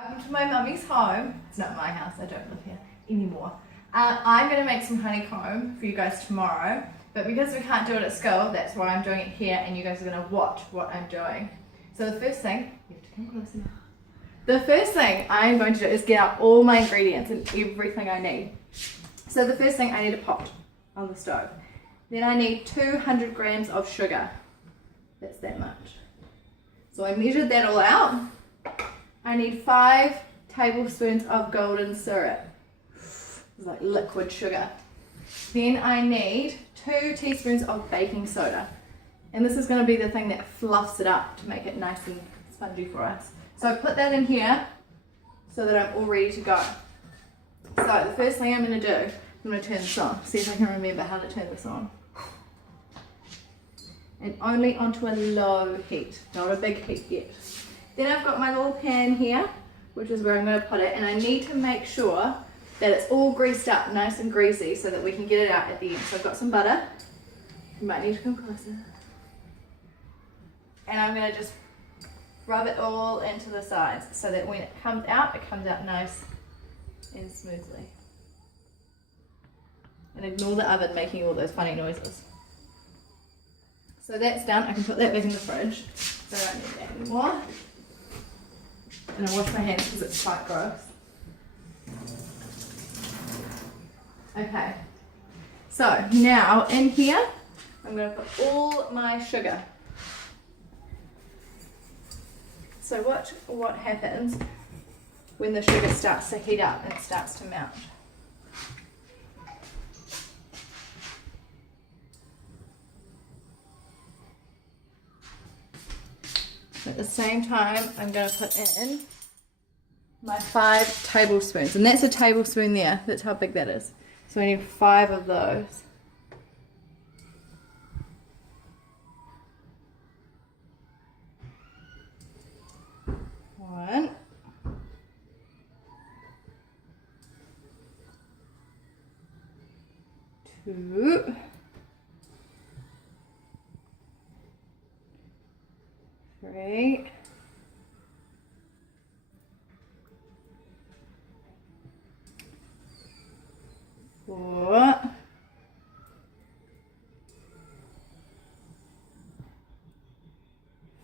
Welcome to my mummy's home. It's not my house, I don't live here anymore. I'm going to make some honeycomb for you guys tomorrow, but because we can't do it at school, that's why I'm doing it here, and you guys are going to watch what I'm doing. So the first thing, you have to come closer now. The first thing I'm going to do is get out all my ingredients and everything I need. So the first thing, I need a pot on the stove. Then I need 200 grams of sugar. That's that much. So I measured that all out. I need 5 tablespoons of golden syrup. It's like liquid sugar. Then I need 2 teaspoons of baking soda. And this is going to be the thing that fluffs it up to make it nice and spongy for us. So I put that in here so that I'm all ready to go. So the first thing I'm going to do, I'm going to turn this on. See if I can remember how to turn this on. And only onto a low heat, not a big heat yet. Then I've got my little pan here, which is where I'm going to put it, and I need to make sure that it's all greased up, nice and greasy, so that we can get it out at the end. So I've got some butter. You might need to come closer. And I'm going to just rub it all into the sides so that when it comes out nice and smoothly. And ignore the oven making all those funny noises. So that's done. I can put that back in the fridge. So I don't need that anymore. And I wash my hands because it's quite gross. Okay. So now in here, I'm going to put all my sugar. So what happens when the sugar starts to heat up and starts to melt? At the same time, I'm going to put in my 5 tablespoons, and that's a tablespoon there. That's how big that is. So I need 5 of those. One. Two. 3, 4,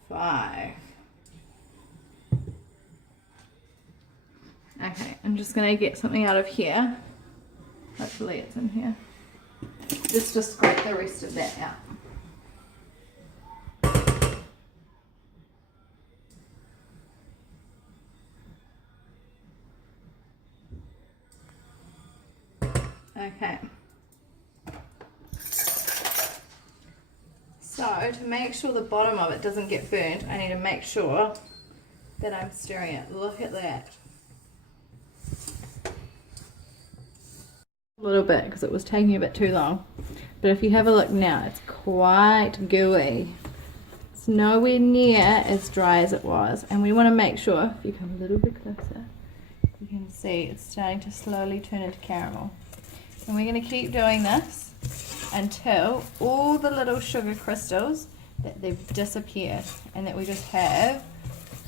5. Okay, I'm just going to get something out of here. Hopefully it's in here. Just scrape the rest of that out. Okay, so to make sure the bottom of it doesn't get burnt, I need to make sure that I'm stirring it. Look at that. A little bit because it was taking a bit too long, but if you have a look now, it's quite gooey. It's nowhere near as dry as it was, and we want to make sure, if you come a little bit closer, you can see it's starting to slowly turn into caramel. And we're going to keep doing this until all the little sugar crystals, that they've disappeared and that we just have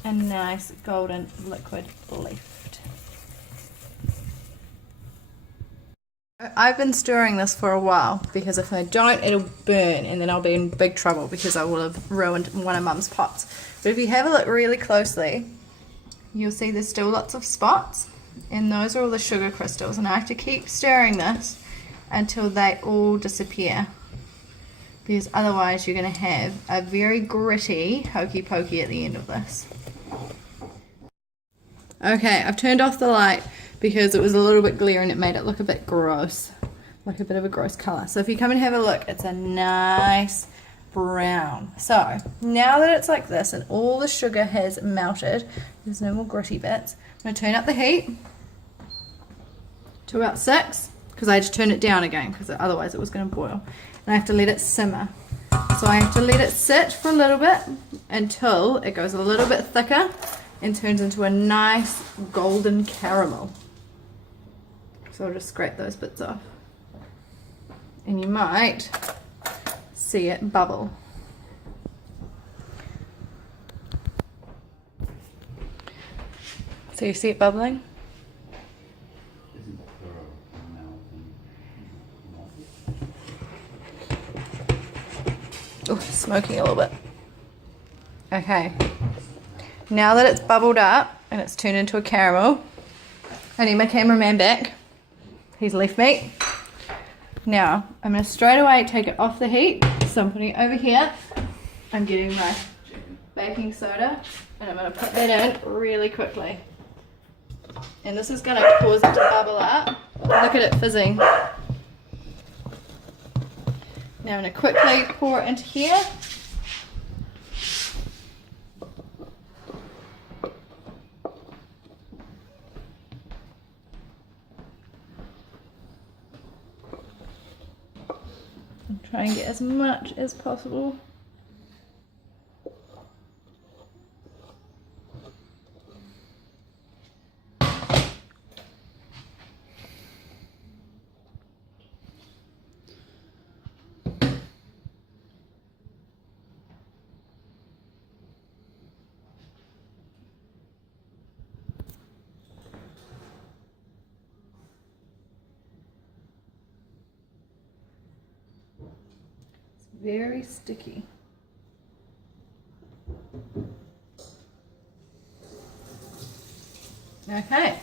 a nice golden liquid left. I've been stirring this for a while because if I don't, it'll burn and then I'll be in big trouble because I will have ruined one of Mum's pots. But if you have a look really closely, you'll see there's still lots of spots. And those are all the sugar crystals, and I have to keep stirring this until they all disappear, because otherwise you're going to have a very gritty hokey pokey at the end of this. Okay, I've turned off the light because it was a little bit glare and it made it look a bit gross, like a bit of a gross colour. So if you come and have a look, it's a nice brown. So now that it's like this and all the sugar has melted, there's no more gritty bits, I'm going to turn up the heat to about 6, because I had to turn it down again because otherwise it was going to boil, and I have to let it simmer. So I have to let it sit for a little bit until it goes a little bit thicker and turns into a nice golden caramel. So I'll just scrape those bits off, and you might see it bubble. So you see it bubbling? Oh, smoking a little bit. Okay. Now that it's bubbled up and it's turned into a caramel, I need my cameraman back. He's left me. Now, I'm going to straight away take it off the heat. So I'm putting it over here. I'm getting my baking soda and I'm going to put that in really quickly. And this is going to cause it to bubble up. Look at it fizzing. Now I'm going to quickly pour it into here. And try and get as much as possible. Very sticky. Okay.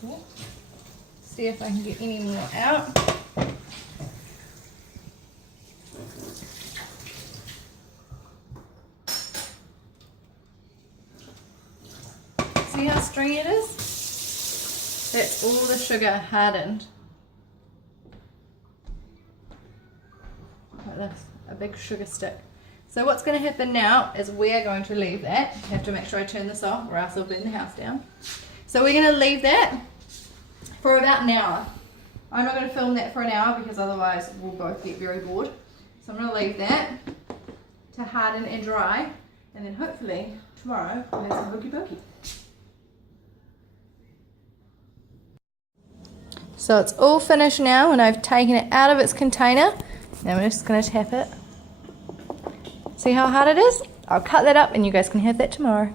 Cool. See if I can get any more out. See how stringy it is? That's all the sugar hardened. Like this, a big sugar stick. So what's going to happen now is we are going to leave that. I have to make sure I turn this off or else I'll burn the house down. So we're going to leave that for about an hour. I'm not going to film that for an hour because otherwise we'll both get very bored. So I'm going to leave that to harden and dry, and then hopefully tomorrow we'll have some Hokey Pokey. So it's all finished now and I've taken it out of its container. Now I'm just going to tap it. See how hard it is? I'll cut that up and you guys can have that tomorrow.